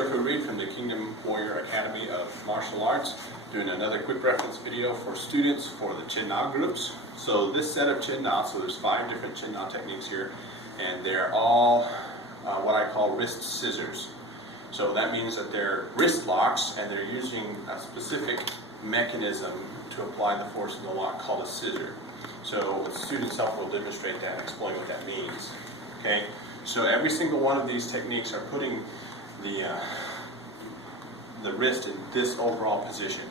Reed from the Kingdom Warrior Academy of Martial Arts, doing another quick reference video for students for the Qin Na groups. So this set of Qin Na, so there's 5 different Qin Na techniques here, and they're all what I call wrist scissors. So that means that they're wrist locks, and they're using a specific mechanism to apply the force in the lock called a scissor. So the student self will demonstrate that and explain what that means. Okay, so every single one of these techniques are putting the wrist in this overall position.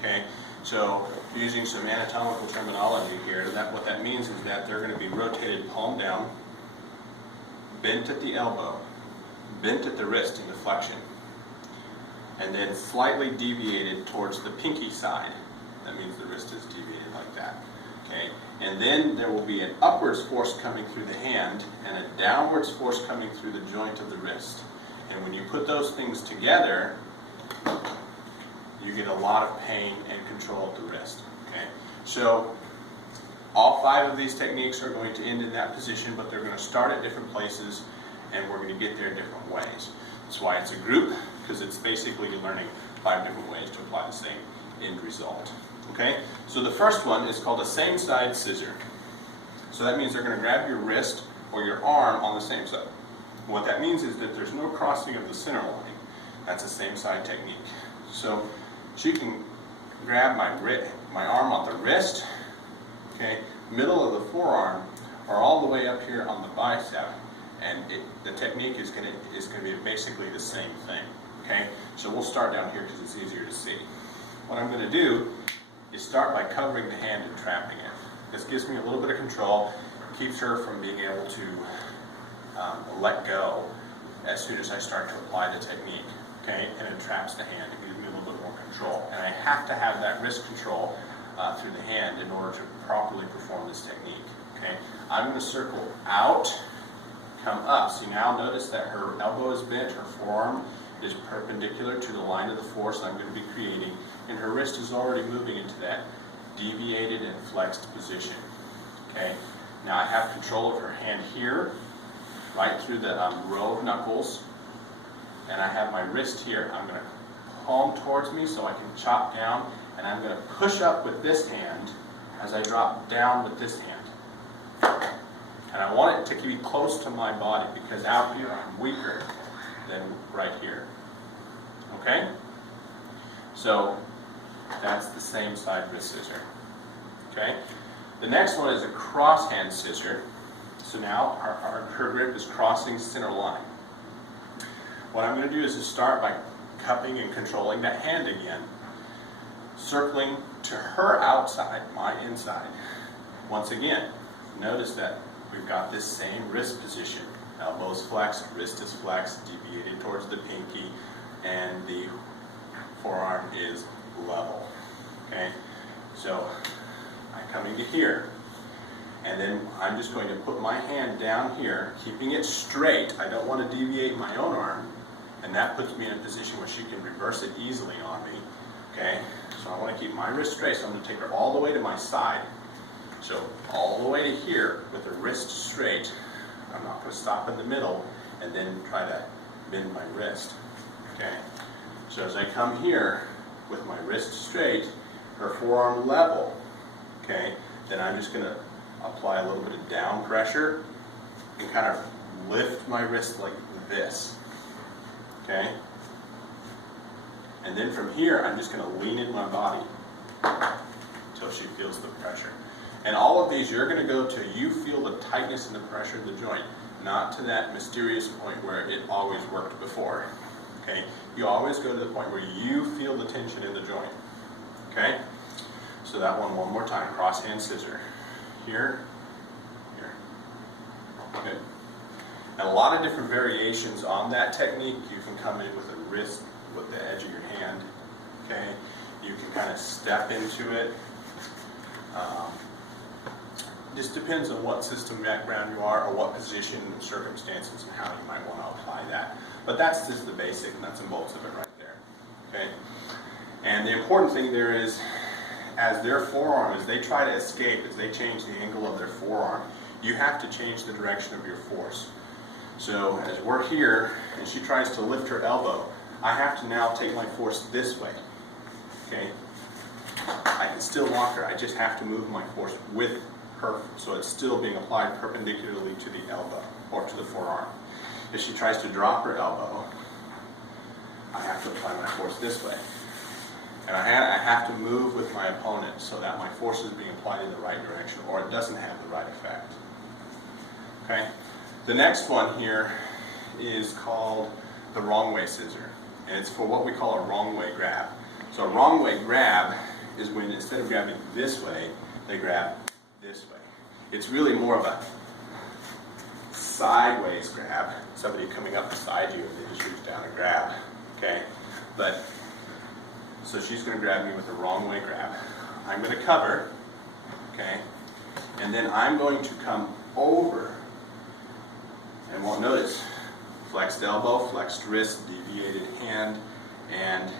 Okay, so using some anatomical terminology here, what that means is that they're going to be rotated palm down, bent at the elbow, bent at the wrist in the flexion, and then slightly deviated towards the pinky side. That means the wrist is deviated like that. Okay, and then there will be an upwards force coming through the hand and a downwards force coming through the joint of the wrist. And when you put those things together, you get a lot of pain and control of the wrist. Okay, so all 5 of these techniques are going to end in that position, but they're going to start at different places, and we're going to get there different ways. That's why it's a group, because it's basically learning 5 different ways to apply the same end result. Okay, so the first one is called a same side scissor. So that means they're going to grab your wrist or your arm on the same side. What that means is that there's no crossing of the center line. That's a same side technique. So she can grab my arm on the wrist, okay, middle of the forearm, or all the way up here on the bicep, and the technique is going to be basically the same thing. Okay, so we'll start down here because it's easier to see. What I'm going to do is start by covering the hand and trapping it. This gives me a little bit of control, keeps her from being able to let go as soon as I start to apply the technique. Okay, and it traps the hand. It gives me a little bit more control, and I have to have that wrist control through the hand in order to properly perform this technique. Okay, I'm going to circle out, come up. See, now notice that her elbow is bent, her forearm is perpendicular to the line of the force I'm going to be creating, and her wrist is already moving into that deviated and flexed position. Okay, now I have control of her hand here, right through the row of knuckles, and I have my wrist here. I'm going to palm towards me so I can chop down, and I'm going to push up with this hand as I drop down with this hand. And I want it to be close to my body because out here I'm weaker than right here. Okay? So that's the same side wrist scissor. Okay? The next one is a cross hand scissor. So now her grip is crossing center line. What I'm going to do is start by cupping and controlling the hand again, circling to her outside, my inside. Once again, notice that we've got this same wrist position. Elbow's flexed, wrist is flexed, deviated towards the pinky, and the forearm is level. Okay, so I'm coming to here, and then I'm just going to put my hand down here, keeping it straight. I don't want to deviate my own arm, and that puts me in a position where she can reverse it easily on me. Okay, so I want to keep my wrist straight, so I'm going to take her all the way to my side. So all the way to here with the wrist straight. I'm not going to stop in the middle and then try to bend my wrist. Okay, so as I come here with my wrist straight, her forearm level, okay, then I'm just going to apply a little bit of down pressure and kind of lift my wrist like this. Okay, and then from here I'm just going to lean in my body until she feels the pressure. And all of these, you're going to go to you feel the tightness and the pressure of the joint, not to that mysterious point where it always worked before. Okay, you always go to the point where you feel the tension in the joint. Okay, so that one more time, cross hand scissor. Here, here. Good. And a lot of different variations on that technique. You can come in with a wrist with the edge of your hand. Okay, you can kind of step into it. Just depends on what system background you are or what position and circumstances and how you might want to apply that. But that's just the basic nuts and bolts of it right there. Okay, and the important thing there is, as their forearm, as they try to escape, as they change the angle of their forearm, you have to change the direction of your force. So as we're here and she tries to lift her elbow, I have to now take my force this way. Okay? I can still walk her, I just have to move my force with her, so it's still being applied perpendicularly to the elbow or to the forearm. If she tries to drop her elbow, I have to apply my force this way. And I have to move with my opponent so that my force is being applied in the right direction, or it doesn't have the right effect. Okay? The next one here is called the wrong way scissor. And it's for what we call a wrong way grab. So a wrong way grab is when instead of grabbing this way, they grab this way. It's really more of a sideways grab. Somebody coming up beside you and they just reach down and grab. Okay? But so she's going to grab me with a wrong way grab. I'm going to cover, okay, and then I'm going to come over, and we'll notice flexed elbow, flexed wrist, deviated hand, and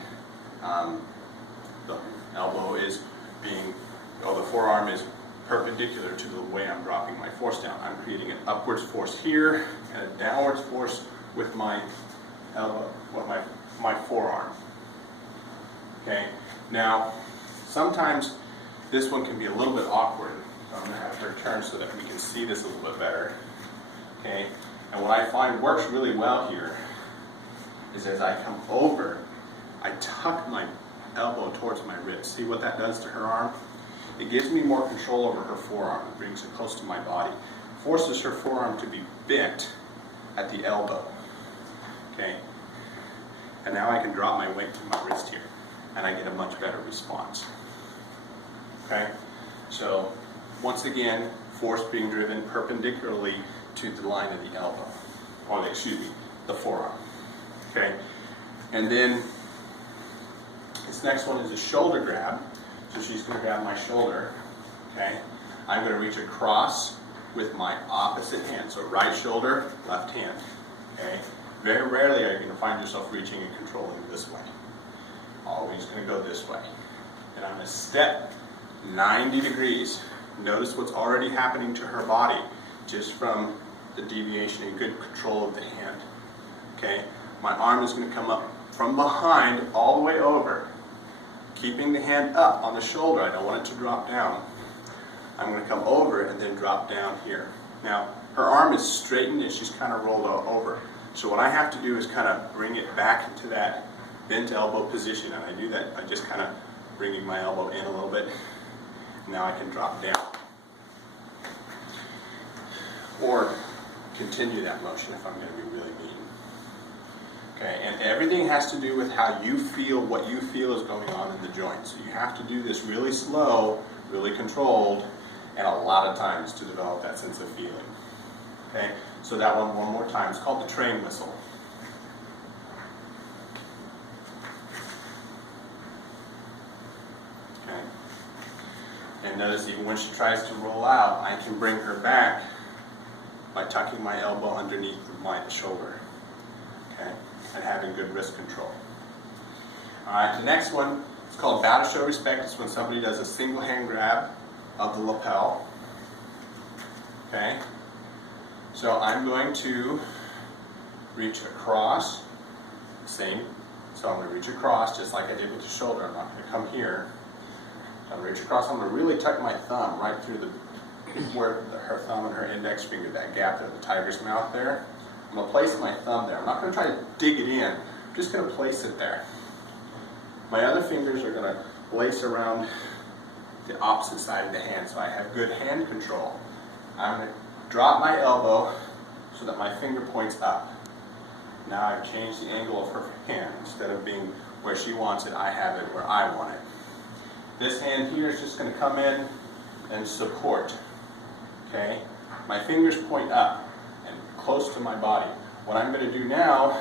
the elbow is being, the forearm is perpendicular to the way I'm dropping my force down. I'm creating an upwards force here and a downwards force with my elbow, with my forearm. Okay, now sometimes this one can be a little bit awkward, so I'm going to have her turn so that we can see this a little bit better. Okay, and what I find works really well here is as I come over, I tuck my elbow towards my wrist. See what that does to her arm? It gives me more control over her forearm. It brings it close to my body. Forces her forearm to be bent at the elbow. Okay, and now I can drop my weight to my wrist here, and I get a much better response. Okay, so once again, force being driven perpendicularly to the line of the elbow, or excuse me, the forearm. Okay, and then this next one is a shoulder grab. So she's going to grab my shoulder. Okay, I'm going to reach across with my opposite hand. So right shoulder, left hand. Okay, very rarely are you going to find yourself reaching and controlling this way. Always going to go this way. And I'm going to step 90 degrees. Notice what's already happening to her body just from the deviation and good control of the hand. Okay, my arm is going to come up from behind all the way over, keeping the hand up on the shoulder. I don't want it to drop down. I'm going to come over and then drop down here. Now, her arm is straightened and she's kind of rolled over. So what I have to do is kind of bring it back into that bent elbow position, and I do that by just kind of bringing my elbow in a little bit. Now I can drop down. Or continue that motion if I'm going to be really mean. Okay, and everything has to do with how you feel, what you feel is going on in the joint. So you have to do this really slow, really controlled, and a lot of times to develop that sense of feeling. Okay, so that one more time. It's called the train whistle. Okay, and notice even when she tries to roll out, I can bring her back by tucking my elbow underneath my shoulder. Okay, and having good wrist control. All right, the next one is called bow to show respect. It's when somebody does a single hand grab of the lapel. Okay, so I'm going to reach across, same. So I'm going to reach across just like I did with the shoulder. I'm not going to come here. So I'm going to reach across. I'm going to really tuck my thumb right through where her thumb and her index finger, that gap there, the tiger's mouth there. I'm going to place my thumb there. I'm not going to try to dig it in. I'm just going to place it there. My other fingers are going to lace around the opposite side of the hand, so I have good hand control. I'm going to drop my elbow so that my finger points up. Now I've changed the angle of her hand. Instead of being where she wants it, I have it where I want it. This hand here is just going to come in and support. Okay? My fingers point up and close to my body. What I'm going to do now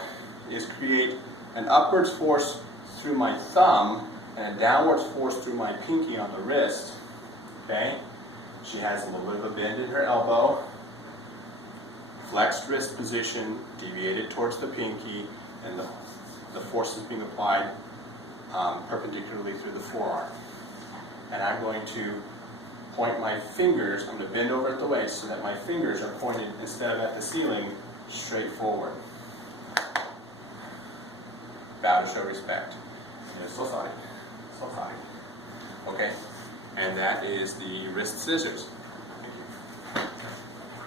is create an upwards force through my thumb and a downwards force through my pinky on the wrist. Okay? She has a little bit of a bend in her elbow. Flexed wrist position, deviated towards the pinky, and the force is being applied perpendicularly through the forearm. And I'm going to point my fingers, I'm going to bend over at the waist so that my fingers are pointed, instead of at the ceiling, straight forward. Bow to show respect. So sorry. So sorry. Okay? And that is the wrist scissors.